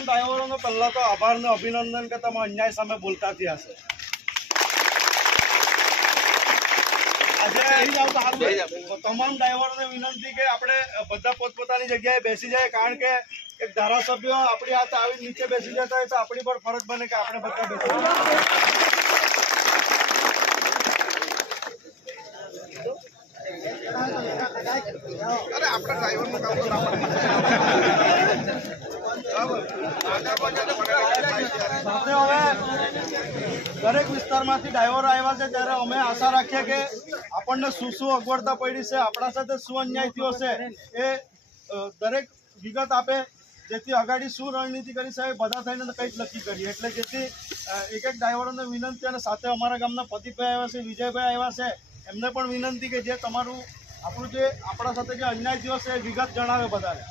તમામ ડ્રાઈવરોનો પહેલાં તો આભાર અને અભિનંદન કે તમે અન્યાય સામે બોલતા થયા છે. આજે તમામ ડ્રાઈવરોને વિનંતી કે આપણે બધા પોતપોતાની જગ્યાએ બેસી જાય, કારણ કે એક ધારાસભ્ય આપણી હાથે આવી નીચે બેસી જતા હોય તો આપણી પર ફરજ બને કે આપણે બધા બેસી સાથે હવે દરેક વિસ્તારમાંથી ડ્રાઈવરો આવ્યા છે, ત્યારે અમે આશા રાખીએ કે આપણને શું શું અગવડતા પડી છે, આપણા સાથે શું અન્યાય થયો છે એ દરેક વિગત આપે, જેથી અગાડી શું રણનીતિ કરી છે બધા થઈને કંઈક નક્કી કરીએ. એટલે જેથી એક એક ડ્રાઈવરોને વિનંતી, અને સાથે અમારા ગામના પતિભાઈ આવ્યા છે, વિજયભાઈ આવ્યા છે, એમને પણ વિનંતી કે જે તમારું આપણું જે આપણા સાથે જે અન્યાય થયો છે એ વિગત જણાવે બધાને.